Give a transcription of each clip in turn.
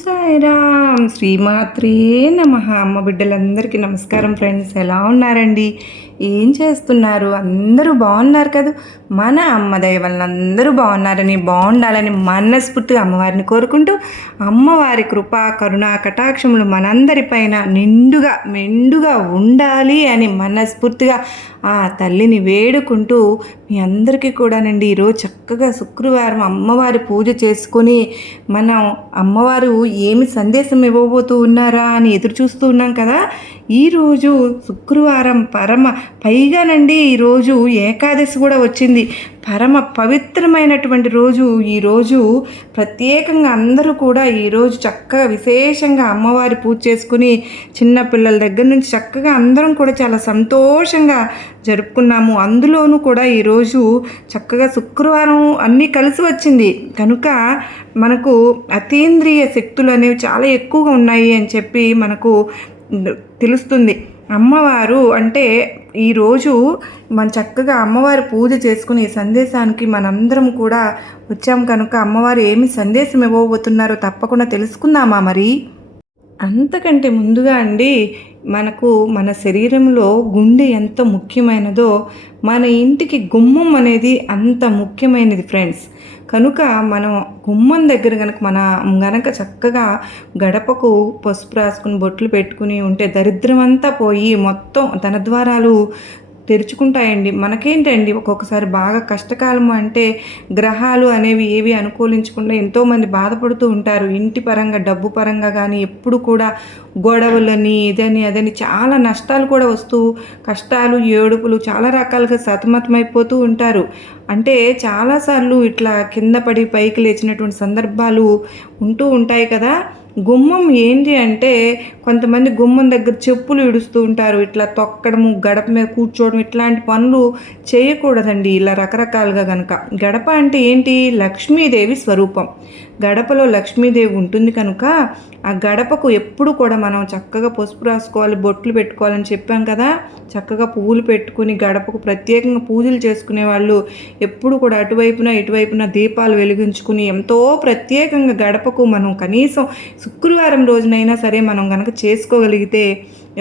సాయిరామ్ శ్రీమాత్రే నమః. అమ్మ బిడ్డలందరికీ నమస్కారం ఫ్రెండ్స్. ఎలా ఉన్నారండి? ఏం చేస్తున్నారు? అందరూ బాగున్నారు కదా? మన అమ్మ దయ వలన అందరూ బాగుండాలని మనస్ఫూర్తిగా అమ్మవారిని కోరుకుంటూ, అమ్మవారి కృప కరుణ కటాక్షములు మనందరిపైన మెండుగా ఉండాలి అని మనస్ఫూర్తిగా ఆ తల్లిని వేడుకుంటూ మీ అందరికీ కూడానండి ఈరోజు చక్కగా శుక్రవారం అమ్మవారి పూజ చేసుకొని మనం అమ్మవారు ఏమి సందేశం ఇవ్వబోతూ ఉన్నారా అని ఎదురు చూస్తూ ఉన్నాం కదా. ఈరోజు శుక్రవారం పైగానండి ఈరోజు ఏకాదశి కూడా వచ్చింది. పరమ పవిత్రమైనటువంటి రోజు. ఈరోజు ప్రత్యేకంగా అందరూ కూడా ఈరోజు చక్కగా విశేషంగా అమ్మవారి పూజ చేసుకుని చిన్నపిల్లల దగ్గర నుంచి చక్కగా అందరం కూడా చాలా సంతోషంగా జరుపుకున్నాము. అందులోనూ కూడా ఈరోజు చక్కగా శుక్రవారం అన్నీ కలిసి వచ్చింది కనుక మనకు అతీంద్రియ శక్తులు అనేవి చాలా ఎక్కువగా ఉన్నాయి అని చెప్పి మనకు తెలుస్తుంది. అమ్మవారు అంటే ఈరోజు మనం చక్కగా అమ్మవారి పూజ చేసుకుని ఈ సందేశానికి మనందరం కూడా వచ్చాం కనుక అమ్మవారు ఏమి సందేశం ఇవ్వబోతున్నారో తప్పకుండా తెలుసుకుందామా. మరి అంతకంటే ముందుగా అండి, మనకు మన శరీరంలో గుండె ఎంత ముఖ్యమైనదో మన ఇంటికి గుమ్మం అనేది అంత ముఖ్యమైనది ఫ్రెండ్స్. కనుక మనం గుమ్మం దగ్గర గనక చక్కగా గడపకు పసుపు రాసుకుని బొట్లు పెట్టుకుని ఉంటే దరిద్రం అంతా పోయి మొత్తం ధనద్వారాలు తెరుచుకుంటాయండి. మనకేంటండి ఒక్కొక్కసారి బాగా కష్టకాలం అంటే గ్రహాలు అనేవి ఏవి అనుకూలించకుండా ఎంతోమంది బాధపడుతూ ఉంటారు. ఇంటి పరంగా డబ్బు పరంగా కానీ ఎప్పుడు కూడా గొడవలని అదని చాలా నష్టాలు కూడా వస్తూ కష్టాలు ఏడుపులు చాలా రకాలుగా సతమతమైపోతూ ఉంటారు. అంటే చాలాసార్లు ఇట్లా కింద పడి పైకి లేచినటువంటి సందర్భాలు ఉంటూ ఉంటాయి కదా. గుమ్మం ఏంటి అంటే కొంతమంది గుమ్మం దగ్గర చెప్పులు ఇడుస్తూ ఉంటారు. ఇట్లా తొక్కడము, గడప మీద కూర్చోవడం ఇట్లాంటి పనులు చేయకూడదండి. ఇలా రకరకాలుగా కనుక గడప అంటే ఏంటి? లక్ష్మీదేవి స్వరూపం. గడపలో లక్ష్మీదేవి ఉంటుంది కనుక ఆ గడపకు ఎప్పుడు కూడా మనం చక్కగా పసుపు రాసుకోవాలి, బొట్లు పెట్టుకోవాలని చెప్పాం కదా. చక్కగా పువ్వులు పెట్టుకుని గడపకు ప్రత్యేకంగా పూజలు చేసుకునే వాళ్ళు ఎప్పుడు కూడా ఇటువైపున దీపాలు వెలిగించుకుని ఎంతో ప్రత్యేకంగా గడపకు మనం కనీసం శుక్రవారం రోజునైనా సరే మనం కనుక చేసుకోగలిగితే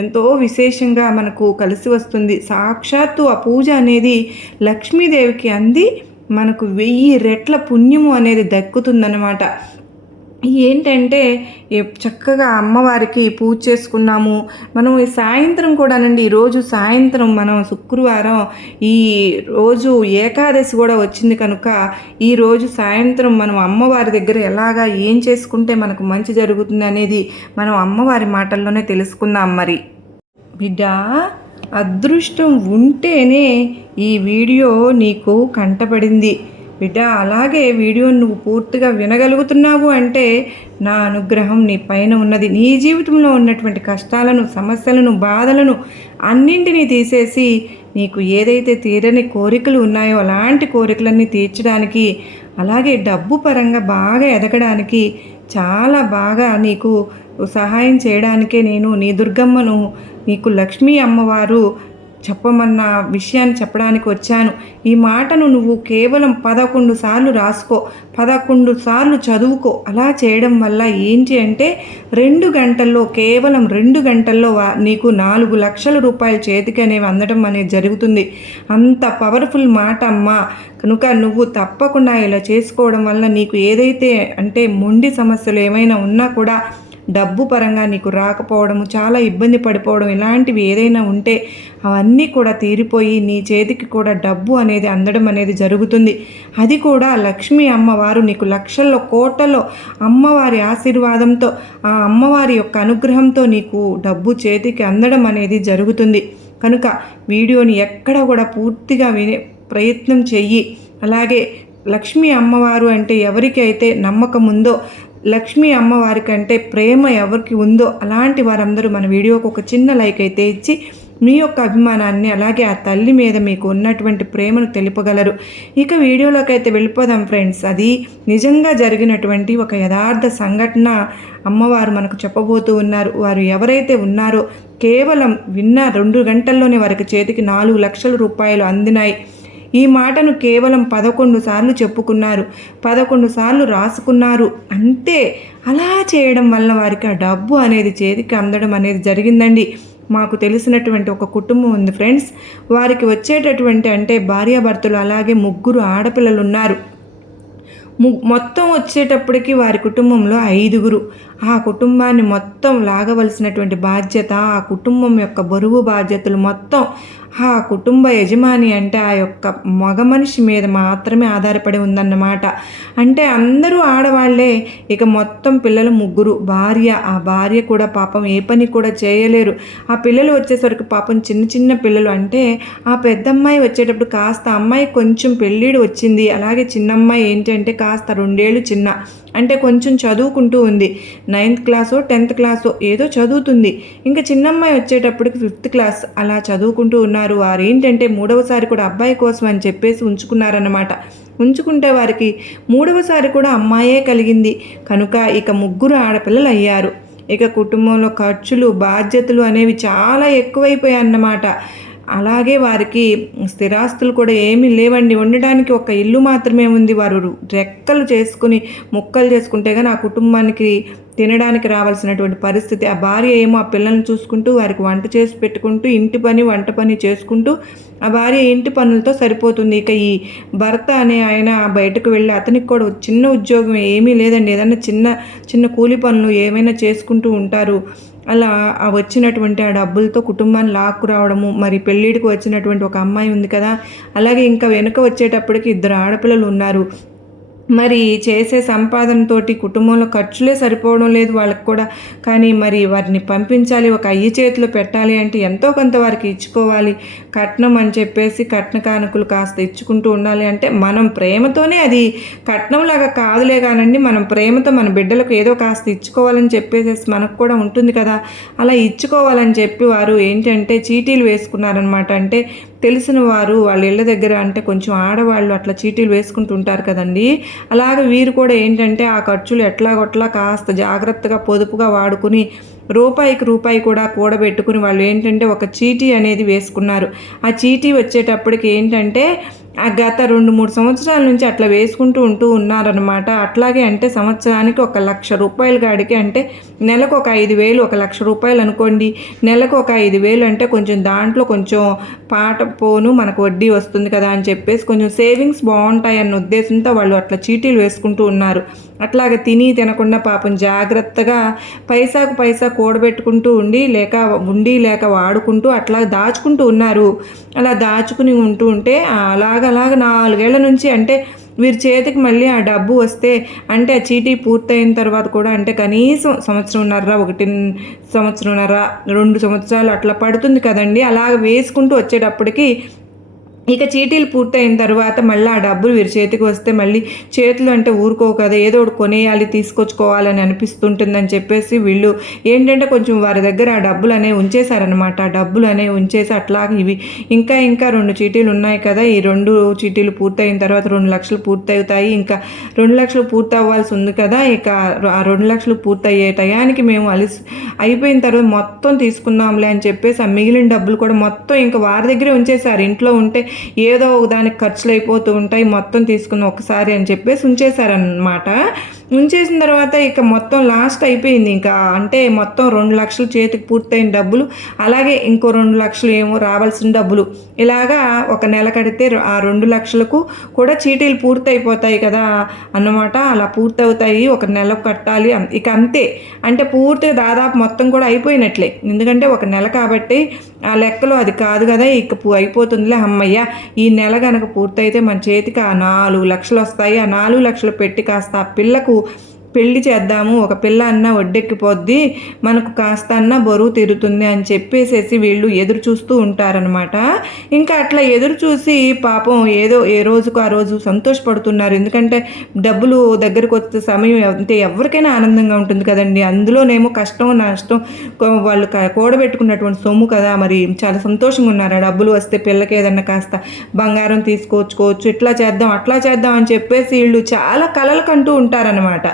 ఎంతో విశేషంగా మనకు కలిసి వస్తుంది. సాక్షాత్తు ఆ పూజ అనేది లక్ష్మీదేవికి అంది మనకు 1000 రెట్ల పుణ్యము అనేది దక్కుతుందన్నమాట. ఏంటంటే చక్కగా అమ్మవారికి పూజ చేసుకున్నాము. మనం ఈ సాయంత్రం కూడానండి, ఈరోజు సాయంత్రం మనం శుక్రవారం ఈ రోజు ఏకాదశి కూడా వచ్చింది కనుక ఈరోజు సాయంత్రం మనం అమ్మవారి దగ్గర ఎలాగా ఏం చేసుకుంటే మనకు మంచి జరుగుతుంది అనేది మనం అమ్మవారి మాటల్లోనే తెలుసుకుందాం. మరి బిడ్డ, అదృష్టం ఉంటేనే ఈ వీడియో నీకు కంటపడింది బిడ్డ. అలాగే వీడియోని నువ్వు పూర్తిగా వినగలుగుతున్నావు అంటే నా అనుగ్రహం నీ పైన ఉన్నది. నీ జీవితంలో ఉన్నటువంటి కష్టాలను, సమస్యలను, బాధలను అన్నింటినీ తీసేసి నీకు ఏదైతే తీరని కోరికలు ఉన్నాయో అలాంటి కోరికలన్నీ తీర్చడానికి, అలాగే డబ్బు పరంగా బాగా ఎదగడానికి, చాలా బాగా నీకు సహాయం చేయడానికే నేను నీ దుర్గమ్మను నీకు లక్ష్మీ అమ్మవారు చెప్పమన్న విషయాన్ని చెప్పడానికి వచ్చాను. ఈ మాటను నువ్వు కేవలం 11 సార్లు రాసుకో, 11 సార్లు చదువుకో. అలా చేయడం వల్ల ఏంటి అంటే 2 గంటల్లో, కేవలం 2 గంటల్లో నీకు 4 లక్షల రూపాయలు చేతికి అనేవి అందడం అనేది జరుగుతుంది. అంత పవర్ఫుల్ మాట అమ్మ. కనుక నువ్వు తప్పకుండా ఇలా చేసుకోవడం వల్ల నీకు ఏదైతే అంటే మొండి సమస్యలు ఏమైనా ఉన్నా కూడా డబ్బు పరంగా నీకు రాకపోవడము, చాలా ఇబ్బంది పడిపోవడం ఇలాంటివి ఏదైనా ఉంటే అవన్నీ కూడా తీరిపోయి నీ చేతికి కూడా డబ్బు అనేది అందడం అనేది జరుగుతుంది. అది కూడా లక్ష్మీ అమ్మవారు నీకు లక్షల్లో కోట్లలో అమ్మవారి ఆశీర్వాదంతో, ఆ అమ్మవారి యొక్క అనుగ్రహంతో నీకు డబ్బు చేతికి అందడం అనేది జరుగుతుంది. కనుక వీడియోని ఎక్కడ కూడా పూర్తిగా వినే ప్రయత్నం చెయ్యి. అలాగే లక్ష్మీ అమ్మవారు అంటే ఎవరికైతే నమ్మకం ఉందో, లక్ష్మీ అమ్మవారి కంటే ప్రేమ ఎవరికి ఉందో అలాంటి వారందరూ మన వీడియోకి ఒక చిన్న లైక్ అయితే ఇచ్చి మీ యొక్క అభిమానాన్ని, అలాగే ఆ తల్లి మీద మీకు ఉన్నటువంటి ప్రేమను తెలుపగలరు. ఇక వీడియోలోకి అయితే వెళ్ళిపోదాం ఫ్రెండ్స్. అది నిజంగా జరిగినటువంటి ఒక యథార్థ సంఘటన అమ్మవారు మనకు చెప్పబోతూ ఉన్నారు. వారు ఎవరైతే ఉన్నారో కేవలం విన్న 2 గంటల్లోనే వారికి చేతికి 4 లక్షల రూపాయలు అందినాయి. ఈ మాటను కేవలం 11 సార్లు చెప్పుకున్నారు, 11 సార్లు రాసుకున్నారు. అంతే. అలా చేయడం వల్ల వారికి ఆ డబ్బు అనేది చేతికి అందడం అనేది జరిగిందండి. మాకు తెలిసినటువంటి ఒక కుటుంబం ఉంది ఫ్రెండ్స్. వారికి వచ్చేటటువంటి అంటే భార్యాభర్తలు అలాగే ముగ్గురు ఆడపిల్లలున్నారు. మొత్తం వచ్చేటప్పటికి వారి కుటుంబంలో 5గురు. ఆ కుటుంబాన్ని మొత్తం లాగవలసినటువంటి బాధ్యత, ఆ కుటుంబం యొక్క బరువు బాధ్యతలు మొత్తం ఆ కుటుంబ యజమాని అంటే ఆ యొక్క మగ మనిషి మీద మాత్రమే ఆధారపడి ఉందన్నమాట. అంటే అందరూ ఆడవాళ్లే. ఇక మొత్తం పిల్లలు ముగ్గురు. ఆ భార్య కూడా పాపం ఏ పని కూడా చేయలేరు. ఆ పిల్లలు వచ్చేసరికి పాపం చిన్న చిన్న పిల్లలు. అంటే ఆ పెద్దమ్మాయి వచ్చేటప్పుడు కాస్త అమ్మాయి కొంచెం పెళ్ళిడు వచ్చింది. అలాగే చిన్నమ్మాయి ఏంటంటే కాస్త 2 ఏళ్ళు చిన్న. అంటే కొంచెం చదువుకుంటూ ఉంది. 9th క్లాసో 10th క్లాసో ఏదో చదువుతుంది. ఇంకా చిన్నమ్మాయి వచ్చేటప్పటికి 5th క్లాస్ అలా చదువుకుంటూ ఉన్నారు. వారు ఏంటంటే మూడవసారి కూడా అబ్బాయి కోసం అని చెప్పేసి ఉంచుకున్నారన్నమాట. ఉంచుకుంటే వారికి మూడవసారి కూడా అమ్మాయే కలిగింది. కనుక ఇక ముగ్గురు ఆడపిల్లలు అయ్యారు. ఇక కుటుంబంలో ఖర్చులు బాధ్యతలు అనేవి చాలా ఎక్కువైపోయాయన్నమాట. అలాగే వారికి స్థిరాస్తులు కూడా ఏమీ లేవండి. ఉండడానికి ఒక ఇల్లు మాత్రమే ఉంది. వారు రెక్కలు చేసుకుని ముక్కలు చేసుకుంటే కానీ ఆ కుటుంబానికి తినడానికి రావాల్సినటువంటి పరిస్థితి. ఆ భార్య ఏమో ఆ పిల్లల్ని చూసుకుంటూ వారికి వంట చేసి పెట్టుకుంటూ ఇంటి పని వంట పని చేసుకుంటూ ఆ భార్య ఇంటి పనులతో సరిపోతుంది. ఇక ఈ భర్త అనే ఆయన బయటకు వెళ్ళి అతనికి కూడా చిన్న ఉద్యోగం ఏమీ లేదండి. ఏదన్నా చిన్న చిన్న కూలి పనులు ఏమైనా చేసుకుంటూ ఉంటారు. అలా వచ్చినటువంటి ఆ డబ్బులతో కుటుంబాన్ని లాక్కు రావడము. మరి పెళ్ళిడికి వచ్చినటువంటి ఒక అమ్మాయి ఉంది కదా, అలాగే ఇంకా వెనుక వచ్చేటప్పటికి 2 ఆడపిల్లలు ఉన్నారు. మరి చేసే సంపాదనతోటి కుటుంబంలో ఖర్చులే సరిపోవడం లేదు వాళ్ళకి కూడా. కానీ మరి వారిని పంపించాలి, ఒక అయ్యి చేతిలో పెట్టాలి అంటే ఎంతో కొంత వారికి ఇచ్చుకోవాలి. కట్నం అని చెప్పేసి కట్న కానుకలు కాస్త ఇచ్చుకుంటూ ఉండాలి. అంటే మనం ప్రేమతోనే, అది కట్నంలాగా కాదులే కానండి, మనం ప్రేమతో మన బిడ్డలకు ఏదో కాస్త ఇచ్చుకోవాలని చెప్పేసి మనకు కూడా ఉంటుంది కదా, అలా ఇచ్చుకోవాలని చెప్పి వారు ఏంటంటే చీటీలు వేసుకున్నారనమాట. అంటే తెలిసిన వారు వాళ్ళ ఇళ్ళ దగ్గర, అంటే కొంచెం ఆడవాళ్ళు అట్లా చీటీలు వేసుకుంటూ ఉంటారు కదండి. అలాగే వీరు కూడా ఏంటంటే ఆ ఖర్చులు ఎట్లాగొట్లా కాస్త జాగ్రత్తగా పొదుపుగా వాడుకుని రూపాయికి రూపాయి కూడా కూడబెట్టుకుని వాళ్ళు ఏంటంటే ఒక చీటీ అనేది వేసుకున్నారు. ఆ చీటీ వచ్చేటప్పటికి ఏంటంటే ఆ గత 2-3 సంవత్సరాల నుంచి అట్లా వేసుకుంటూ ఉన్నారనమాట. అట్లాగే అంటే సంవత్సరానికి 1,00,000 రూపాయల కాడికి, అంటే నెలకు ఒక 5,000, 1,00,000 రూపాయలు అనుకోండి. నెలకు ఒక 5,000 అంటే కొంచెం దాంట్లో కొంచెం పాట పోను మనకు వడ్డీ వస్తుంది కదా అని చెప్పేసి కొంచెం సేవింగ్స్ బాగుంటాయి అన్న ఉద్దేశంతో వాళ్ళు అట్లా చీటీలు వేసుకుంటూ ఉన్నారు. అట్లాగే తినకుండా పాపం జాగ్రత్తగా పైసాకు పైసా కూడబెట్టుకుంటూ లేక వాడుకుంటూ అట్లా దాచుకుంటూ ఉన్నారు. అలా దాచుకుని ఉంటే అలాగ 4 ఏళ్ల నుంచి, అంటే వీరి చేతికి మళ్ళీ ఆ డబ్బు వస్తే, అంటే ఆ చీటీ పూర్తయిన తర్వాత కూడా అంటే కనీసం సంవత్సరంన్నర, 2 సంవత్సరాలు అట్లా పడుతుంది కదండి. అలాగ వేసుకుంటూ వచ్చేటప్పటికి ఇక చీటీలు పూర్తయిన తర్వాత మళ్ళీ ఆ డబ్బులు వీరి చేతికి వస్తే మళ్ళీ చేతులు అంటే ఊరుకో కదా, ఏదో ఒకటి కొనేయాలి, తీసుకొచ్చుకోవాలని అనిపిస్తుంటుందని చెప్పేసి వీళ్ళు ఏంటంటే కొంచెం వారి దగ్గర ఆ డబ్బులు అనేవి ఉంచేశారనమాట. ఆ డబ్బులు అనేవి ఉంచేసి అట్లాగే ఇవి ఇంకా 2 చీటీలు ఉన్నాయి కదా, ఈ 2 చీటీలు పూర్తయిన తర్వాత 2 లక్షలు పూర్తవుతాయి. ఇంకా 2 లక్షలు పూర్తి అవ్వాల్సి ఉంది కదా. ఇక ఆ 2 లక్షలు పూర్తయ్యే టయానికి మేము అయిపోయిన తర్వాత మొత్తం తీసుకుందాంలే అని చెప్పేసి ఆ మిగిలిన డబ్బులు కూడా మొత్తం ఇంకా వారి దగ్గరే ఉంచేశారు. ఇంట్లో ఉంటే ఏదో దానికి ఖర్చులు అయిపోతూ ఉంటాయి, మొత్తం తీసుకుని ఒకసారి అని చెప్పేసి ఉంచేశారనమాట. ఉంచేసిన తర్వాత ఇక మొత్తం లాస్ట్ అయిపోయింది. ఇంకా అంటే మొత్తం 2 లక్షలు చేతికి పూర్తయిన డబ్బులు, అలాగే ఇంకో 2 లక్షలు ఏమో రావాల్సిన డబ్బులు. ఇలాగా ఒక నెల కడితే ఆ 2 లక్షలకు కూడా చీటీలు పూర్తయిపోతాయి కదా అన్నమాట. అలా పూర్తవుతాయి, ఒక నెల కట్టాలి, ఇక అంతే. అంటే పూర్తిగా దాదాపు మొత్తం కూడా అయిపోయినట్లే. ఎందుకంటే ఒక నెల కాబట్టి ఆ లెక్కలో అది కాదు కదా, ఇక అయిపోతుందిలే అమ్మయ్య, ఈ నెల కనుక పూర్తయితే మన చేతికి ఆ 4 లక్షలు వస్తాయి. ఆ 4 లక్షలు పెట్టి కాస్త ఆ పిల్లకు పెళ్లి చేద్దాము, ఒక పిల్ల అన్న ఒడ్డెక్కిపోద్ది, మనకు కాస్త అన్న బరువు తీరుతుంది అని చెప్పేసేసి వీళ్ళు ఎదురు చూస్తూ ఉంటారనమాట. ఇంకా అట్లా ఎదురు చూసి పాపం ఏదో ఏ రోజుకు ఆ రోజు సంతోషపడుతున్నారు. ఎందుకంటే డబ్బులు దగ్గరకు వచ్చే సమయం అంటే ఎవరికైనా ఆనందంగా ఉంటుంది కదండి. అందులోనేమో కష్టం నష్టం వాళ్ళు కూడబెట్టుకున్నటువంటి సొమ్ము కదా, మరి చాలా సంతోషంగా ఉన్నారు. ఆ డబ్బులు వస్తే పిల్లకి ఏదన్నా కాస్త బంగారం తీసుకొచ్చుకోవచ్చు, ఇట్లా చేద్దాం అట్లా చేద్దాం అని చెప్పేసి వీళ్ళు చాలా కలలు కంటూ ఉంటారనమాట.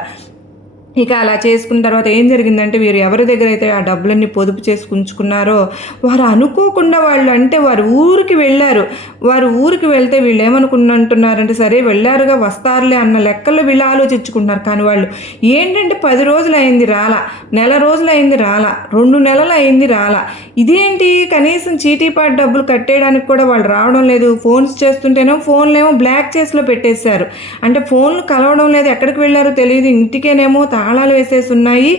ఇక అలా చేసుకున్న తర్వాత ఏం జరిగిందంటే వీరు ఎవరి దగ్గర అయితే ఆ డబ్బులన్నీ పొదుపు చేసి ఉంచుకున్నారో వారు అనుకోకుండా వాళ్ళు అంటే వారు ఊరికి వెళ్ళారు. వారు ఊరికి వెళ్తే వీళ్ళు ఏమనుకుంటున్నారంటే సరే వెళ్ళారుగా వస్తారులే అన్న లెక్కల్లో వీళ్ళు ఆలోచించుకుంటున్నారు. కానీ వాళ్ళు ఏంటంటే 10 రోజులు అయింది రాలా, నెల రోజులు అయింది రాలా, 2 నెలలు అయింది రాలా. ఇదేంటి కనీసం చీటీపాటు డబ్బులు కట్టేయడానికి కూడా వాళ్ళు రావడం లేదు. ఫోన్స్ చేస్తుంటేనో ఫోన్లేమో బ్లాక్ చేస్లో పెట్టేశారు. అంటే ఫోన్లు కలవడం లేదు, ఎక్కడికి వెళ్ళారో తెలియదు. ఇంటికేనేమో తాళాలు వేసేసి ఉన్నాయి.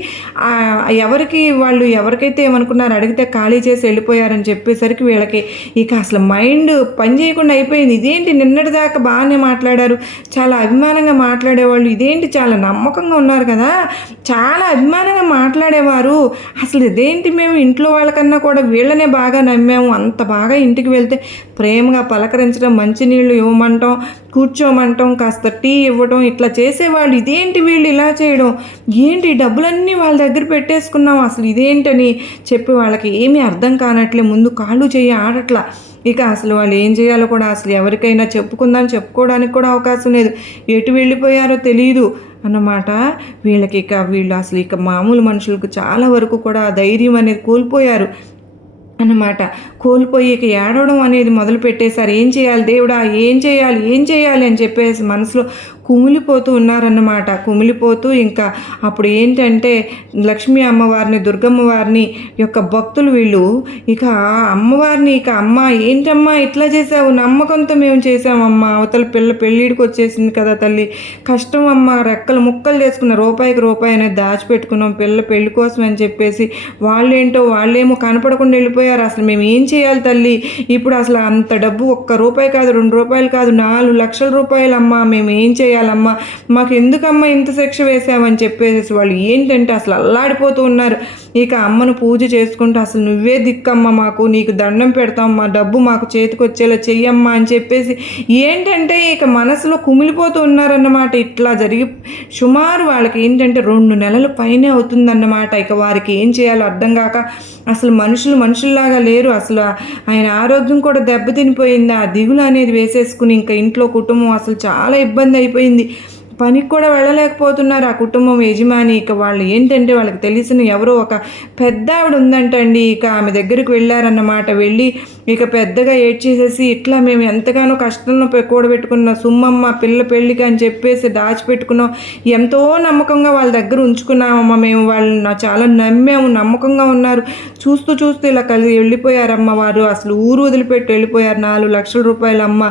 ఎవరికైతే ఏమనుకున్నారు అడిగితే ఖాళీ చేసి వెళ్ళిపోయారని చెప్పేసరికి వీళ్ళకి ఇక అసలు మైండ్ పని చేయకుండా అయిపోయింది. ఇదేంటి నిన్నటి దాకా బాగానే మాట్లాడారు, చాలా అభిమానంగా మాట్లాడేవాళ్ళు, ఇదేంటి చాలా నమ్మకంగా ఉన్నారు కదా, చాలా అభిమానంగా మాట్లాడేవారు, అసలు ఇదేంటి మేము ఇంట్లో వాళ్ళకన్నా కూడా వీళ్ళనే బాగా నమ్మాము, అంత బాగా ఇంటికి వెళ్తే ప్రేమగా పలకరించడం, మంచినీళ్ళు ఇవ్వమంటాం, కూర్చోమంటాం, కాస్త టీ ఇవ్వడం, ఇట్లా చేసేవాళ్ళు, ఇదేంటి వీళ్ళు ఇలా చేయడం, ఏంటి డబ్బులన్నీ వాళ్ళ దగ్గర పెట్టేసుకున్నాం, అసలు ఇదేంటని చెప్పి వాళ్ళకి ఏమీ అర్థం కానట్లే ముందు కాళ్ళు చెయ్యి ఆడట్లా. ఇక అసలు వాళ్ళు ఏం చేయాలో కూడా అసలు ఎవరికైనా చెప్పుకోవడానికి కూడా అవకాశం లేదు, ఎటు వెళ్ళిపోయారో తెలియదు అన్నమాట. వీళ్ళు అసలు ఇక మామూలు మనుషులకు చాలా వరకు కూడా ధైర్యం అనేది కోల్పోయారు అన్నమాట. కోల్పోయి ఇక ఏడవడం అనేది మొదలు పెట్టేశారు. ఏం చేయాలి దేవుడా, ఏం చేయాలి అని చెప్పేసి మనసులో కుమిలిపోతూ ఉన్నారన్నమాట. కుమిలిపోతూ ఇంకా అప్పుడు ఏంటంటే లక్ష్మీ అమ్మవారిని, దుర్గమ్మ వారిని యొక్క భక్తులు వీళ్ళు ఇక అమ్మవారిని ఇక అమ్మ ఏంటమ్మా ఇట్లా చేసావు, నమ్మకంతో మేము చేసామమ్మా, అవతల పిల్ల పెళ్ళిడికి వచ్చేసింది కదా తల్లి, కష్టం అమ్మ, రెక్కలు ముక్కలు చేసుకున్న రూపాయికి రూపాయి అనేది దాచిపెట్టుకున్నాం పిల్ల పెళ్లి కోసం అని చెప్పేసి వాళ్ళేమో కనపడకుండా వెళ్ళిపోయారు. అసలు మేము ఏం చేయాలి తల్లి, ఇప్పుడు అసలు అంత డబ్బు ఒక్క రూపాయి కాదు, 2 రూపాయలు కాదు, 4 లక్షల రూపాయలమ్మా, మేము ఏం చేయాలమ్మా, మాకు ఎందుకమ్మా ఇంత శిక్ష వేసామని చెప్పేసి వాళ్ళు ఏంటంటే అసలు అల్లాడిపోతూ ఉన్నారు. ఇక అమ్మను పూజ చేసుకుంటూ అసలు నువ్వే దిక్కమ్మా, మాకు నీకు దండం పెడతాం, మా డబ్బు మాకు చేతికి వచ్చేలా చెయ్యమ్మా అని చెప్పేసి ఏంటంటే ఇక మనసులో కుమిలిపోతూ ఉన్నారన్నమాట. ఇట్లా జరిగి సుమారు వాళ్ళకి ఏంటంటే 2 నెలల పైనే అవుతుందన్నమాట. ఇక వారికి ఏం చేయాలో అర్థం కాక అసలు మనుషుల్లాగా లేరు, అసలు ఆయన ఆరోగ్యం కూడా దెబ్బతినిపోయింది. ఆ దిగులు అనేది వేసేసుకుని ఇంకా ఇంట్లో కుటుంబం అసలు చాలా ఇబ్బంది అయిపోయింది. పనికి కూడా వెళ్ళలేకపోతున్నారు ఆ కుటుంబం యజమాని. ఇక వాళ్ళు ఏంటంటే వాళ్ళకి తెలిసిన ఎవరో ఒక పెద్ద ఆవిడ ఉందంటండి. ఇక ఆమె దగ్గరికి వెళ్ళారన్నమాట. వెళ్ళి ఇక పెద్దగా ఏడ్చేసేసి ఇట్లా మేము ఎంతగానో కష్టంలో కూడబెట్టుకున్న సుమ్మమ్మ పిల్ల పెళ్ళికి అని చెప్పేసి దాచిపెట్టుకున్నాం, ఎంతో నమ్మకంగా వాళ్ళ దగ్గర ఉంచుకున్నామమ్మ, మేము వాళ్ళని చాలా నమ్మాము, నమ్మకంగా ఉన్నారు, చూస్తూ ఇలా వెళ్ళిపోయారమ్మ వారు, అసలు ఊరు వదిలిపెట్టి వెళ్ళిపోయారు. 4 లక్షల రూపాయలు అమ్మ,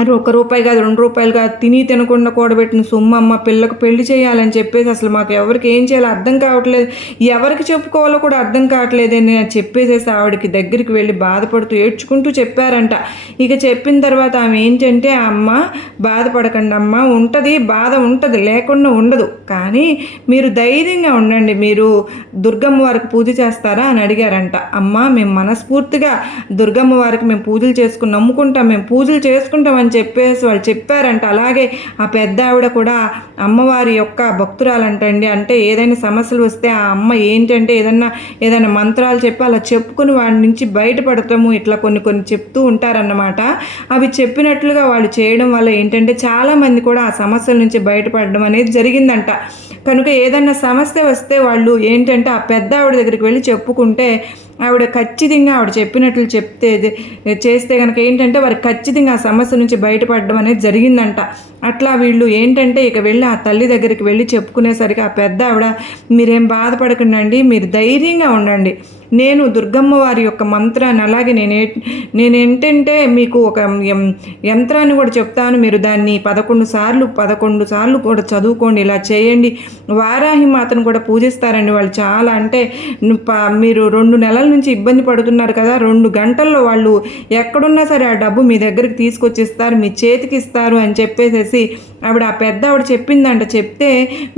అంటే 1 రూపాయి కాదు, 2 రూపాయలు కాదు, తినకుండా కూడబెట్టిన సొమ్మమ్మ, పిల్లకు పెళ్లి చేయాలని చెప్పేసి అసలు మాకు ఎవరికి ఏం చేయాలో అర్థం కావట్లేదు, ఎవరికి చెప్పుకోవాలో కూడా అర్థం కావట్లేదని చెప్పేసేసి ఆవిడకి దగ్గరికి వెళ్ళి బాధపడుతూ ఏడ్చుకుంటూ చెప్పారంట. ఇక చెప్పిన తర్వాత ఆమె ఏంటంటే అమ్మ బాధపడకండి అమ్మ, బాధ ఉంటుంది, లేకుండా ఉండదు, కానీ మీరు ధైర్యంగా ఉండండి, మీరు దుర్గమ్మ వారికి పూజ చేస్తారా అని అడిగారంట. అమ్మ మేము మనస్ఫూర్తిగా దుర్గమ్మ వారికి మేము పూజలు చేసుకుని నమ్ముకుంటాం, మేము పూజలు చేసుకుంటాం అని చెప్పేసి వాళ్ళు చెప్పారంట. అలాగే ఆ పెద్ద ఆవిడ కూడా అమ్మవారి యొక్క భక్తురాలంటండి. అంటే ఏదైనా సమస్యలు వస్తే ఆ అమ్మ ఏంటంటే ఏదైనా మంత్రాలు చెప్పి అలా చెప్పుకుని వాడి నుంచి బయటపడతాము, ఇట్లా కొన్ని చెప్తూ ఉంటారన్నమాట. అవి చెప్పినట్లుగా వాళ్ళు చేయడం వల్ల ఏంటంటే చాలామంది కూడా ఆ సమస్యల నుంచి బయటపడడం అనేది జరిగిందంట. కనుక ఏదైనా సమస్య వస్తే వాళ్ళు ఏంటంటే ఆ పెద్ద ఆవిడ దగ్గరికి వెళ్ళి చెప్పుకుంటే ఆవిడ ఖచ్చితంగా ఆవిడ చెప్పినట్లు చేస్తే కనుక ఏంటంటే వారికి ఖచ్చితంగా ఆ సమస్య నుంచి బయటపడడం అనేది జరిగిందంట. అట్లా వీళ్ళు ఏంటంటే ఇక వెళ్ళి ఆ తల్లి దగ్గరికి వెళ్ళి చెప్పుకునేసరికి ఆ పెద్ద ఆవిడ మీరేం బాధపడకండి, మీరు ధైర్యంగా ఉండండి, నేను దుర్గమ్మ వారి యొక్క మంత్రాన్ని అలాగే నేనేంటంటే మీకు ఒక యంత్రాన్ని కూడా చెప్తాను, మీరు దాన్ని 11 సార్లు కూడా చదువుకోండి, ఇలా చేయండి. వారాహి మాతను కూడా పూజిస్తారండి వాళ్ళు చాలా, అంటే మీరు 2 నెలల నుంచి ఇబ్బంది పడుతున్నారు కదా, 2 గంటల్లో వాళ్ళు ఎక్కడున్నా సరే ఆ డబ్బు మీ దగ్గరికి తీసుకొచ్చిస్తారు, మీ చేతికి ఇస్తారు అని చెప్పేసేసి ఆవిడ ఆ పెద్ద ఆవిడ చెప్పిందంట. చెప్తే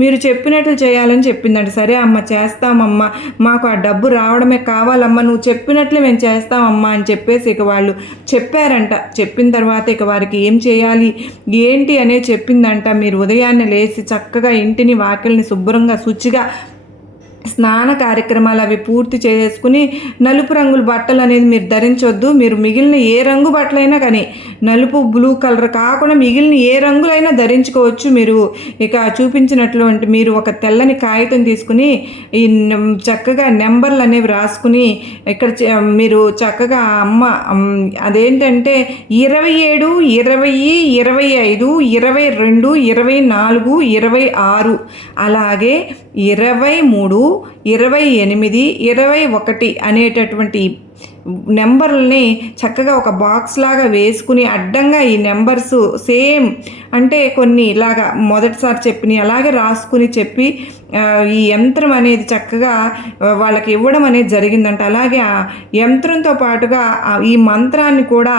మీరు చెప్పినట్లు చేయాలని చెప్పిందంట. సరే అమ్మ చేస్తామమ్మా, మాకు ఆ డబ్బు రావడమే కావాలమ్మా, నువ్వు చెప్పినట్లే మేము చేస్తామమ్మా అని చెప్పేసి ఇక వాళ్ళు చెప్పారంట. చెప్పిన తర్వాత ఇక వారికి ఏం చేయాలి ఏంటి అనేది చెప్పిందంట. మీరు ఉదయాన్నే లేచి చక్కగా ఇంటిని వాకిల్ని శుభ్రంగా శుచిగా స్నాన కార్యక్రమాలు అవి పూర్తి చేసుకుని నలుపు రంగుల బట్టలు అనేది మీరు ధరించొద్దు. మీరు మిగిలిన ఏ రంగు బట్టలైనా కానీ నలుపు బ్లూ కలర్ కాకుండా మిగిలిన ఏ రంగులైనా ధరించుకోవచ్చు. మీరు ఇక చూపించినటువంటి మీరు ఒక తెల్లని కాగితం తీసుకుని ఈ చక్కగా నెంబర్లు అనేవి రాసుకుని ఇక్కడ మీరు చక్కగా అమ్మ అదేంటంటే 27, 20, 25, 22, 24, 26 అలాగే 23, 28, 21 అనేటటువంటి నెంబర్లని చక్కగా ఒక బాక్స్ లాగా వేసుకుని అడ్డంగా ఈ నెంబర్స్ సేమ్ అంటే కొన్ని ఇలాగా మొదటిసారి చెప్పినవి అలాగే రాసుకుని చెప్పి ఈ యంత్రం అనేది చక్కగా వాళ్ళకి ఇవ్వడం అనేది జరిగిందంట. అలాగే ఆ యంత్రంతో పాటుగా ఈ మంత్రాన్ని కూడా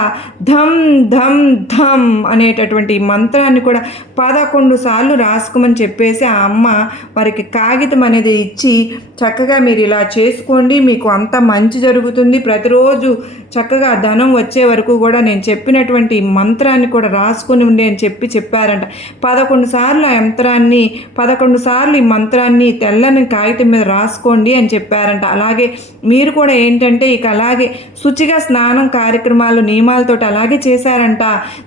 ధమ్ ధమ్ ధమ్ అనేటటువంటి ఈ మంత్రాన్ని కూడా 11 సార్లు రాసుకోమని చెప్పేసి ఆ అమ్మ వారికి కాగితం అనేది ఇచ్చి చక్కగా మీరు ఇలా చేసుకోండి, మీకు అంత మంచి జరుగుతుంది, ప్రతిరోజు చక్కగా ధనం వచ్చే వరకు కూడా నేను చెప్పినటువంటి మంత్రాన్ని కూడా రాసుకొని ఉండి అని చెప్పారంట. 11 సార్లు ఆ యంత్రాన్ని 11 సార్లు ఈ మంత్రాన్ని తెల్లని కాగితం మీద రాసుకోండి అని చెప్పారంట. అలాగే మీరు కూడా ఏంటంటే ఇక అలాగే శుచిగా స్నానం కార్యక్రమాలు నియమాలతో అలాగే చేశారంట.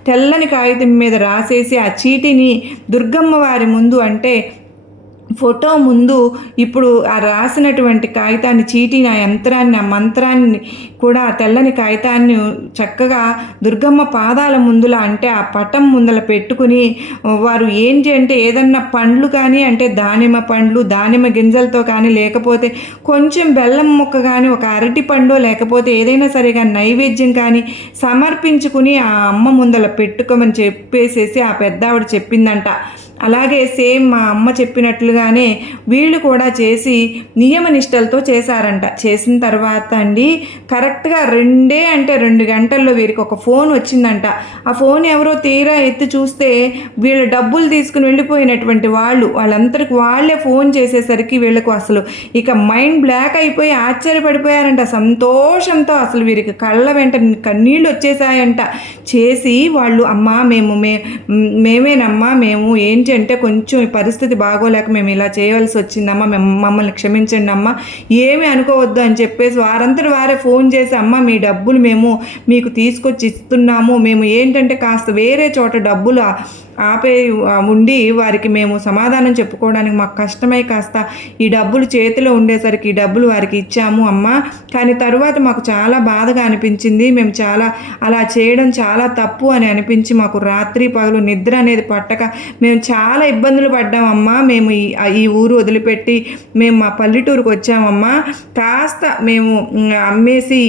తెల్లని కాగితం మీద రాసేసి ఆ చీటిని దుర్గమ్మ వారి ముందు అంటే ఫోటో ముందు ఇప్పుడు ఆ రాసినటువంటి కాగితాన్ని చీటిని ఆ యంత్రాన్ని ఆ మంత్రాన్ని కూడా తెల్లని కాగితాన్ని చక్కగా దుర్గమ్మ పాదాల ముందుల అంటే ఆ పటం ముందల పెట్టుకుని వారు ఏంటి అంటే ఏదన్నా పండ్లు కానీ అంటే దానిమ్మ పండ్లు దానిమ్మ గింజలతో కానీ లేకపోతే కొంచెం బెల్లం ముక్క కానీ ఒక అరటి పండు లేకపోతే ఏదైనా సరే కానీ నైవేద్యం కానీ సమర్పించుకుని ఆ అమ్మ ముందల పెట్టుకోమని చెప్పేసేసి ఆ పెద్దావిడ చెప్పిందంట. అలాగే సేమ్ మా అమ్మ చెప్పినట్లుగానే వీళ్ళు కూడా చేసి నియమ నిష్టలతో చేశారంట. చేసిన తర్వాత అండి కరెక్ట్గా 2 గంటల్లో వీరికి ఒక ఫోన్ వచ్చిందంట. ఆ ఫోన్ ఎవరో తీరా ఎత్తి చూస్తే వీళ్ళు డబ్బులు తీసుకుని వెళ్ళిపోయినటువంటి వాళ్ళందరికీ వాళ్ళే ఫోన్ చేసేసరికి వీళ్ళకు అసలు ఇక మైండ్ బ్లాక్ అయిపోయి ఆశ్చర్యపడిపోయారంట. సంతోషంతో అసలు వీరికి కళ్ళ వెంట కన్నీళ్ళు వచ్చేసాయంట. చేసి వాళ్ళు అమ్మా మేమేనమ్మా మేము ఏంటి అంటే కొంచెం ఈ పరిస్థితి బాగోలేక మేము ఇలా చేయవలసి వచ్చిందమ్మా, మమ్మల్ని క్షమించండి అమ్మ, ఏమీ అనుకోవద్దు అని చెప్పేసి వారంతటి వారే ఫోన్ చేసి అమ్మ మీ డబ్బులు మేము మీకు తీసుకొచ్చి ఇస్తున్నాము, మేము ఏంటంటే కాస్త వేరే చోట డబ్బులు ఆపే ఉండి వారికి మేము సమాధానం చెప్పుకోవడానికి మాకు కష్టమై కాస్త ఈ డబ్బులు చేతిలో ఉండేసరికి ఈ డబ్బులు వారికి ఇచ్చాము అమ్మ, కానీ తరువాత మాకు చాలా బాధగా అనిపించింది, మేము చాలా అలా చేయడం చాలా తప్పు అని అనిపించి మాకు రాత్రి పగలు నిద్ర అనేది పట్టక మేము చాలా ఇబ్బందులు పడ్డామమ్మా, మేము ఈ ఊరు వదిలిపెట్టి మేము మా పల్లెటూరుకు వచ్చామమ్మా, కాస్త మేము అమ్మేసి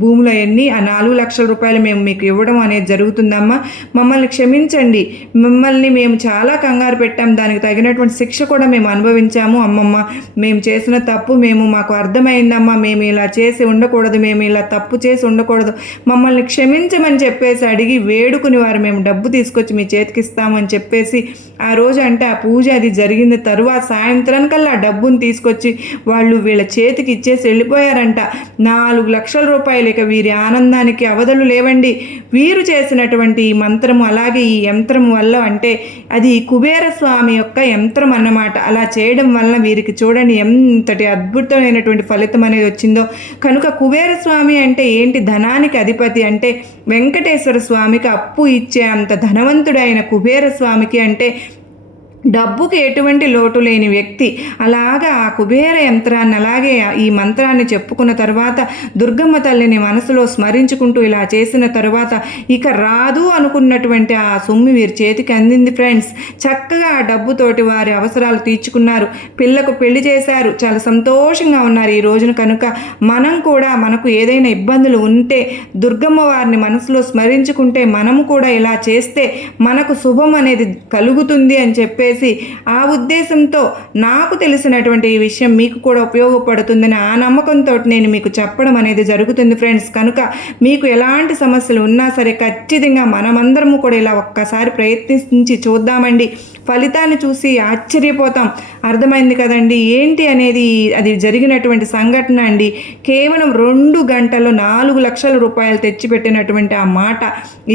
భూములు అవన్నీ ఆ 4 లక్షల రూపాయలు మేము మీకు ఇవ్వడం అనేది జరుగుతుందమ్మా, మమ్మల్ని క్షమించండి, మిమ్మల్ని మేము చాలా కంగారు పెట్టాం, దానికి తగినటువంటి శిక్ష కూడా మేము అనుభవించాము అమ్మమ్మ, మేము చేసిన తప్పు మాకు అర్థమైందమ్మా, మేము ఇలా చేసి ఉండకూడదు, మేము ఇలా తప్పు చేసి ఉండకూడదు, మమ్మల్ని క్షమించమని చెప్పేసి అడిగి వేడుకుని వారు మేము డబ్బు తీసుకొచ్చి మీ చేతికి ఇస్తామని చెప్పేసి ఆ రోజు అంటే ఆ పూజ అది జరిగింది. తరువాత సాయంత్రానికల్లా ఆ డబ్బును తీసుకొచ్చి వాళ్ళు వీళ్ళ చేతికి ఇచ్చేసి వెళ్ళిపోయారంట. 4 లక్షల రూపాయలు. ఇక వీరి ఆనందానికి అవధులు లేవండి. వీరు చేసినటువంటి ఈ మంత్రము అలాగే ఈ యంత్రం వల్ల అంటే అది కుబేర స్వామి యొక్క యంత్రం అన్నమాట. అలా చేయడం వల్ల వీరికి చూడండి ఎంతటి అద్భుతమైనటువంటి ఫలితం అనేది వచ్చిందో. కనుక కుబేర స్వామి అంటే ఏంటి? ధనానికి అధిపతి. అంటే వెంకటేశ్వర స్వామికి అప్పు ఇచ్చే అంత ధనవంతుడైన కుబేర స్వామికి అంటే డబ్బుకి ఎటువంటి లోటు లేని వ్యక్తి. అలాగా ఆ కుబేర యంత్రాన్ని అలాగే ఈ మంత్రాన్ని చెప్పుకున్న తర్వాత దుర్గమ్మ తల్లిని మనసులో స్మరించుకుంటూ ఇలా చేసిన తర్వాత ఇక రాదు అనుకున్నటువంటి ఆ సొమ్ము వీరి చేతికి అందింది ఫ్రెండ్స్. చక్కగా ఆ డబ్బుతోటి వారి అవసరాలు తీర్చుకున్నారు, పిల్లకు పెళ్లి చేశారు, చాలా సంతోషంగా ఉన్నారు ఈ రోజున. కనుక మనం కూడా మనకు ఏదైనా ఇబ్బందులు ఉంటే దుర్గమ్మ వారిని మనసులో స్మరించుకుంటే మనము కూడా ఇలా చేస్తే మనకు శుభం అనేది కలుగుతుంది అని చెప్పేసి ఆ ఉద్దేశంతో నాకు తెలిసినటువంటి ఈ విషయం మీకు కూడా ఉపయోగపడుతుందని ఆ నమ్మకంతో నేను మీకు చెప్పడం అనేది జరుగుతుంది ఫ్రెండ్స్. కనుక మీకు ఎలాంటి సమస్యలు ఉన్నా సరే ఖచ్చితంగా మనమందరము కూడా ఇలా ఒక్కసారి ప్రయత్నించి చూద్దామండి. ఫలితాన్ని చూసి ఆశ్చర్యపోతాం. అర్థమైంది కదండి ఏంటి అనేది. అది జరిగినటువంటి సంఘటన అండి. కేవలం 2 గంటల్లో 4 లక్షల రూపాయలు తెచ్చిపెట్టినటువంటి ఆ మాట,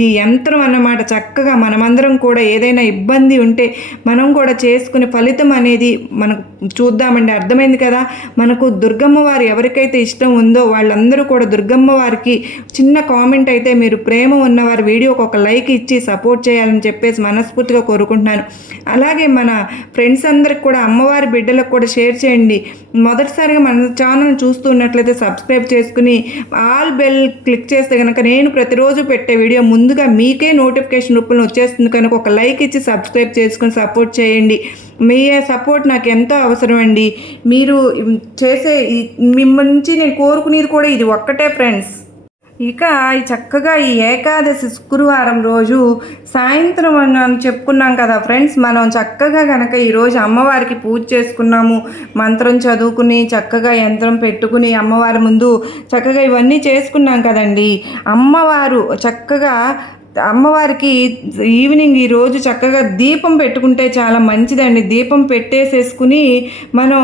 ఈ యంత్రం అన్నమాట. చక్కగా మనమందరం కూడా ఏదైనా ఇబ్బంది ఉంటే మనం కూడా చేసుకునే ఫలితం అనేది మనకు చూద్దామండి. అర్థమైంది కదా. మనకు దుర్గమ్మ వారు ఎవరికైతే ఇష్టం ఉందో వాళ్ళందరూ కూడా దుర్గమ్మ వారికి చిన్న కామెంట్ అయితే మీరు ప్రేమ ఉన్నవారు వీడియోకి ఒక లైక్ ఇచ్చి సపోర్ట్ చేయాలని చెప్పేసి మనస్ఫూర్తిగా కోరుకుంటున్నాను. అలాగే మన ఫ్రెండ్స్ అందరికి కూడా అమ్మవారి బిడ్డలకు కూడా షేర్ చేయండి. మొదటిసారిగా మన ఛానల్ చూస్తున్నట్లయితే సబ్స్క్రైబ్ చేసుకుని ఆల్ బెల్ క్లిక్ చేస్తే కనుక నేను ప్రతిరోజు పెట్టే వీడియో ముందుగా మీకే నోటిఫికేషన్ రూపంలో వచ్చేస్తుంది. కనుక ఒక లైక్ ఇచ్చి సబ్స్క్రైబ్ చేసుకుని సపోర్ట్ చేయండి. మీ సపోర్ట్ నాకు ఎంతో అవసరం అండి. మీరు చేసే మిమ్మల్ని నుంచి నేను కోరుకునేది కూడా ఇది ఒక్కటే ఫ్రెండ్స్. ఇక ఈ చక్కగా ఈ ఏకాదశి శుక్రవారం రోజు సాయంత్రం అని చెప్పుకున్నాం కదా ఫ్రెండ్స్. మనం చక్కగా కనుక ఈరోజు అమ్మవారికి పూజ చేసుకున్నాము, మంత్రం చదువుకుని చక్కగా యంత్రం పెట్టుకుని అమ్మవారి ముందు చక్కగా ఇవన్నీ చేసుకున్నాం కదండి. అమ్మవారు చక్కగా అమ్మవారికి ఈవినింగ్ ఈరోజు చక్కగా దీపం పెట్టుకుంటే చాలా మంచిదండి. దీపం పెట్టేసేసుకుని మనం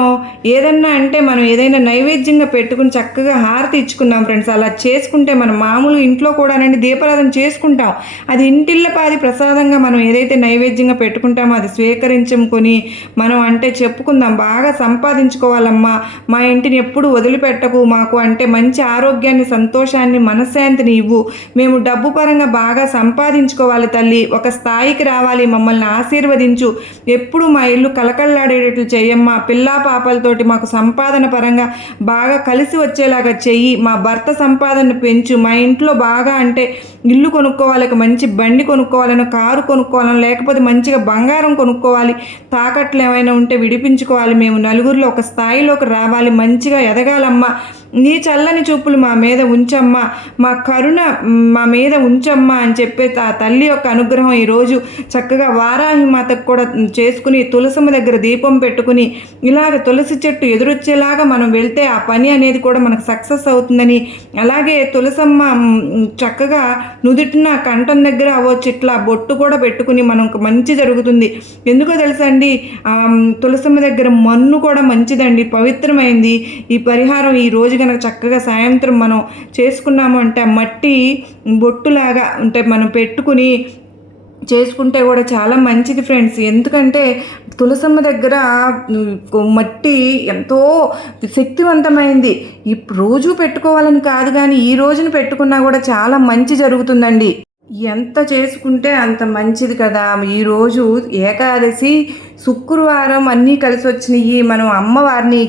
ఏదన్నా అంటే మనం ఏదైనా నైవేద్యంగా పెట్టుకుని చక్కగా హారతి ఇచ్చుకున్నాం ఫ్రెండ్స్. అలా చేసుకుంటే మనం మామూలు ఇంట్లో కూడానండి దీపారాధన చేసుకుంటాం. అది ఇంటిల్లపాది ప్రసాదంగా మనం ఏదైతే నైవేద్యంగా పెట్టుకుంటామో అది స్వీకరించుకొని మనం అంటే చెప్పుకుందాం, బాగా సంపాదించుకోవాలమ్మా, మా ఇంటిని ఎప్పుడు వదిలిపెట్టకు, మాకు అంటే మంచి ఆరోగ్యాన్ని, సంతోషాన్ని, మనశ్శాంతిని ఇవ్వు, మేము డబ్బు పరంగా బాగా సంపాదించుకోవాలి తల్లి, ఒక స్థాయికి రావాలి, మమ్మల్ని ఆశీర్వదించు, ఎప్పుడు మా ఇల్లు కలకల్లాడేటట్లు చెయ్యమ్మా, పిల్లా పాపలతోటి మాకు సంపాదన పరంగా బాగా కలిసి వచ్చేలాగా చెయ్యి, మా భర్త సంపాదన పెంచు, మా ఇంట్లో బాగా అంటే ఇల్లు కొనుక్కోవాలి, మంచి బండి కొనుక్కోవాలని, కారు కొనుక్కోవాలని, లేకపోతే మంచిగా బంగారం కొనుక్కోవాలి, తాకట్లు ఏమైనా ఉంటే విడిపించుకోవాలి, మేము నలుగురిలో ఒక స్థాయిలోకి రావాలి, మంచిగా ఎదగాలమ్మా, నీ చల్లని చూపులు మా మీద ఉంచమ్మా, మా కరుణ మా మీద ఉంచమ్మా అని చెప్పే ఆ తల్లి యొక్క అనుగ్రహం ఈరోజు చక్కగా వారాహి మాతకు కూడా చేసుకుని తులసమ్మ దగ్గర దీపం పెట్టుకుని ఇలాగ తులసి చెట్టు ఎదురొచ్చేలాగా మనం వెళ్తే ఆ పని అనేది కూడా మనకు సక్సెస్ అవుతుందని, అలాగే తులసమ్మ చక్కగా నుదుటిన కంఠం దగ్గర అవ్వచ్చు ఇట్లా బొట్టు కూడా పెట్టుకుని మనకు మంచి జరుగుతుంది. ఎందుకో తెలుసా అండి, తులసమ్మ దగ్గర మన్ను కూడా మంచిదండి, పవిత్రమైంది. ఈ పరిహారం ఈ రోజు కనుక చక్కగా సాయంత్రం మనం చేసుకున్నాము అంటే మట్టి బొట్టులాగా అంటే మనం పెట్టుకుని చేసుకుంటే కూడా చాలా మంచిది ఫ్రెండ్స్. ఎందుకంటే తులసమ్మ దగ్గర మట్టి ఎంతో శక్తివంతమైంది. ఈ రోజు పెట్టుకోవాలని కాదు కానీ ఈ రోజున పెట్టుకున్నా కూడా చాలా మంచి జరుగుతుందండి. ఎంత చేసుకుంటే అంత మంచిది కదా. ఈరోజు ఏకాదశి శుక్రవారం అన్నీ కలిసి వచ్చినాయి. మనం అమ్మవారిని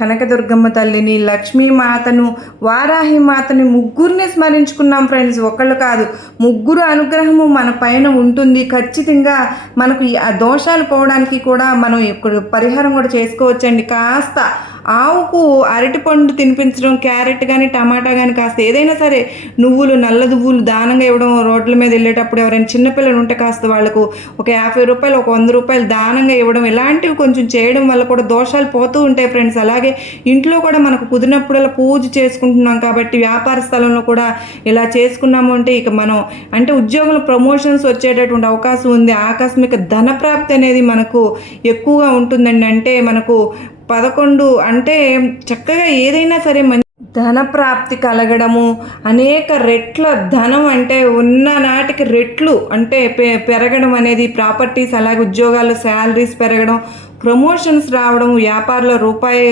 కనకదుర్గమ్మ తల్లిని, లక్ష్మీమాతను, వారాహి మాతని ముగ్గురిని స్మరించుకున్నాం ఫ్రెండ్స్. ఒకళ్ళు కాదు, ముగ్గురు అనుగ్రహము మన పైన ఉంటుంది. ఖచ్చితంగా మనకు ఆ దోషాలు పోవడానికి కూడా మనం ఇప్పుడు పరిహారం కూడా చేసుకోవచ్చండి. కాస్త ఆవుకు అరటిపండు తినిపించడం, క్యారెట్ కానీ టమాటా కానీ కాస్త ఏదైనా సరే నువ్వులు, నల్ల నువ్వులు దానంగా ఇవ్వడం, రోడ్ల మీద వెళ్ళేటప్పుడు ఎవరైనా చిన్నపిల్లలు ఉంటే కాస్త వాళ్ళకు ఒక 50 రూపాయలు, ఒక 100 రూపాయలు దానంగా ఇవ్వడం, ఇలాంటివి కొంచెం చేయడం వల్ల కూడా దోషాలు పోతూ ఉంటాయి ఫ్రెండ్స్. అలాగే ఇంట్లో కూడా మనకు కుదిరినప్పుడల్లా పూజ చేసుకుంటున్నాం కాబట్టి వ్యాపార స్థలంలో కూడా ఇలా చేసుకున్నాము అంటే ఇక మనం అంటే ఉద్యోగుల ప్రమోషన్స్ వచ్చేటటువంటి అవకాశం ఉంది. ఆకస్మిక ధన ప్రాప్తి అనేది మనకు ఎక్కువగా ఉంటుందండి. అంటే మనకు 11 అంటే చక్కగా ఏదైనా సరే ధన ప్రాప్తి కలగడము, అనేక రెట్ల ధనం అంటే ఉన్న నాటికి రెట్లు అంటే పెరగడం అనేది, ప్రాపర్టీస్, అలాగే ఉద్యోగాల్లో శాలరీస్ పెరగడం, ప్రమోషన్స్ రావడం, వ్యాపారంలో రూపాయి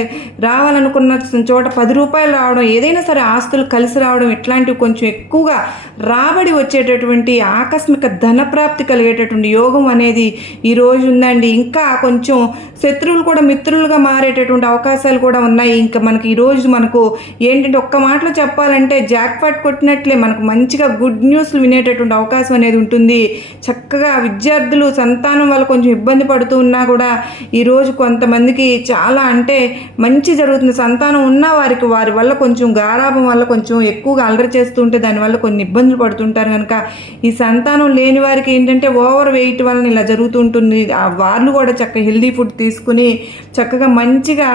రావాలనుకున్న చోట 10 రూపాయలు రావడం, ఏదైనా సరే ఆస్తులు కలిసి రావడం, ఇట్లాంటివి కొంచెం ఎక్కువగా రాబడి వచ్చేటటువంటి ఆకస్మిక ధనప్రాప్తి కలిగేటటువంటి యోగం అనేది ఈరోజు ఉందండి. ఇంకా కొంచెం శత్రువులు కూడా మిత్రులుగా మారేటటువంటి అవకాశాలు కూడా ఉన్నాయి. ఇంకా మనకి ఈరోజు మనకు ఏంటంటే ఒక్క మాటలో చెప్పాలంటే జాక్పాట్ కొట్టినట్లే మనకు మంచిగా గుడ్ న్యూస్లు వినేటటువంటి అవకాశం అనేది ఉంటుంది. చక్కగా విద్యార్థులు సంతానం వల్ల కొంచెం ఇబ్బంది పడుతూ ఉన్నా కూడా ఈరోజు కొంతమందికి చాలా అంటే మంచి జరుగుతుంది. సంతానం ఉన్న వారికి వారి వల్ల కొంచెం గారాబం వల్ల కొంచెం ఎక్కువగా అల్లరి చేస్తూ ఉంటే దానివల్ల కొన్ని ఇబ్బందులు పడుతుంటారు కనుక ఈ సంతానం లేని వారికి ఏంటంటే ఓవర్ వెయిట్ వలన ఇలా జరుగుతూ ఉంటుంది. వాళ్ళు కూడా చక్కగా హెల్దీ ఫుడ్ తీసుకుని చక్కగా మంచిగా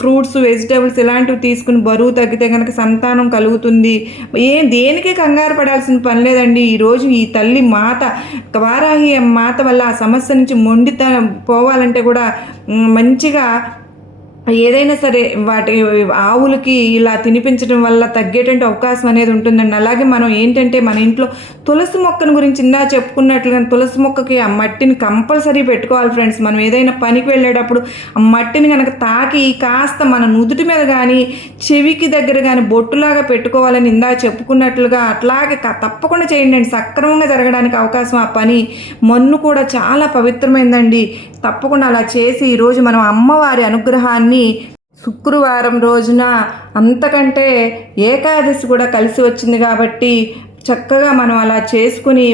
ఫ్రూట్స్ వెజిటేబుల్స్ ఇలాంటివి తీసుకుని బరువు తగ్గితే కనుక సంతానం కలుగుతుంది. దేనికి కంగారు పడాల్సిన పని లేదండి. ఈరోజు ఈ తల్లి మాత వారాహి మాత వల్ల ఆ సమస్య నుంచి పోవాలంటే కూడా మంచిగా ఏదైనా సరే వాటి ఆవులకి ఇలా తినిపించడం వల్ల తగ్గేటువంటి అవకాశం అనేది ఉంటుందండి. అలాగే మనం ఏంటంటే మన ఇంట్లో తులసి మొక్కను గురించి ఇందా చెప్పుకున్నట్లుగా తులసి మొక్కకి ఆ మట్టిని కంపల్సరీ పెట్టుకోవాలి ఫ్రెండ్స్. మనం ఏదైనా పనికి వెళ్ళేటప్పుడు ఆ మట్టిని కనుక తాకి కాస్త మన నుదుటి మీద కానీ చెవికి దగ్గర కానీ బొట్టులాగా పెట్టుకోవాలని ఇందా చెప్పుకున్నట్లుగా అట్లాగే తప్పకుండా చేయండి. సక్రమంగా జరగడానికి అవకాశం ఆ పని. మన్ను కూడా చాలా పవిత్రమైందండి. తప్పకుండా అలా చేసి ఈరోజు మనం అమ్మవారి అనుగ్రహాన్ని శుక్రవారం రోజున అంతకంటే ఏకాదశి కూడా కలిసి వచ్చింది కాబట్టి చక్కగా మనం అలా చేసుకుని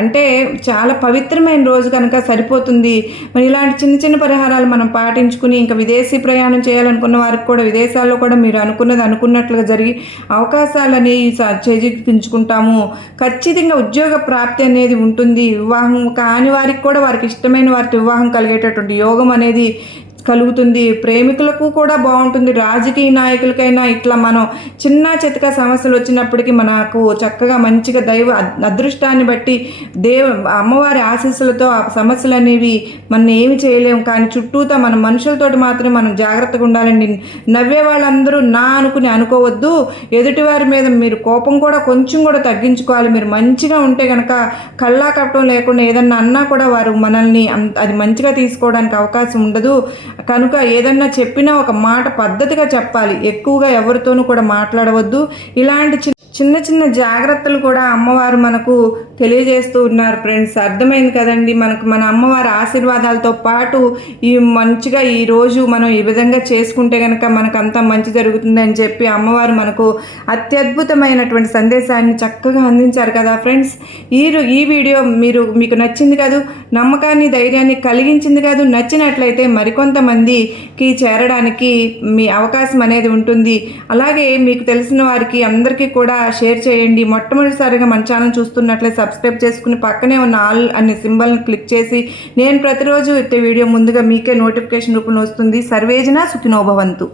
అంటే చాలా పవిత్రమైన రోజు కనుక సరిపోతుంది. మరి ఇలాంటి చిన్న చిన్న పరిహారాలు మనం పాటించుకుని ఇంకా విదేశీ ప్రయాణం చేయాలనుకున్న వారికి కూడా విదేశాల్లో కూడా మీరు అనుకున్నట్లుగా జరిగి అవకాశాలని చేజిక్కించుకుంటాము. ఖచ్చితంగా ఉద్యోగ ప్రాప్తి అనేది ఉంటుంది. వివాహం కాని వారికి కూడా వారికి ఇష్టమైన వారికి వివాహం కలిగేటటువంటి యోగం అనేది కలుగుతుంది. ప్రేమికులకు కూడా బాగుంటుంది. రాజకీయ నాయకులకైనా ఇట్లా మనం చిన్న చితక సమస్యలు వచ్చినప్పటికీ మనకు చక్కగా మంచిగా దైవ అదృష్టాన్ని బట్టి అమ్మవారి ఆశీస్సులతో ఆ సమస్యలు అనేవి మనం ఏమి చేయలేము. కానీ చుట్టూతా మన మనుషులతోటి మాత్రమే మనం జాగ్రత్తగా ఉండాలండి. నవ్వే వాళ్ళందరూ అనుకోవద్దు. ఎదుటివారి మీద మీరు కోపం కూడా కొంచెం కూడా తగ్గించుకోవాలి. మీరు మంచిగా ఉంటే కనుక కళ్ళా కప్పటం లేకుండా ఏదన్నా అన్నా కూడా వారు మనల్ని అది మంచిగా తీసుకోవడానికి అవకాశం ఉండదు. కనుక ఏదన్నా చెప్పినా ఒక మాట పద్ధతిగా చెప్పాలి. ఎక్కువగా ఎవరితోనూ కూడా మాట్లాడవద్దు. ఇలాంటి చిన్న చిన్న జాగ్రత్తలు కూడా అమ్మవారు మనకు తెలియజేస్తూ ఉన్నారు ఫ్రెండ్స్. అర్థమైంది కదండి. మన అమ్మవారి ఆశీర్వాదాలతో పాటు మంచిగా ఈరోజు మనం ఈ విధంగా చేసుకుంటే కనుక మనకు అంతా మంచి జరుగుతుంది అని చెప్పి అమ్మవారు మనకు అత్యద్భుతమైనటువంటి సందేశాన్ని చక్కగా అందించారు కదా ఫ్రెండ్స్. ఈ వీడియో మీకు నచ్చింది కాదు, నమ్మకాన్ని ధైర్యాన్ని కలిగించింది కాదు. నచ్చినట్లయితే మరికొంతమందికి చేరడానికి మీ అవకాశం అనేది ఉంటుంది. అలాగే మీకు తెలిసిన వారికి అందరికీ కూడా షేర్ చేయండి. మొట్టమొదటిసారిగా మన ఛానల్ చూస్తున్నట్లయితే సబ్స్క్రైబ్ చేసుకుని పక్కనే ఉన్న ఆల్ అనే సింబల్ని క్లిక్ చేసి నేను ప్రతిరోజు వీడియో ముందుగా మీకే నోటిఫికేషన్ రూపంలో వస్తుంది. సర్వేజన సుఖినో భవంతు.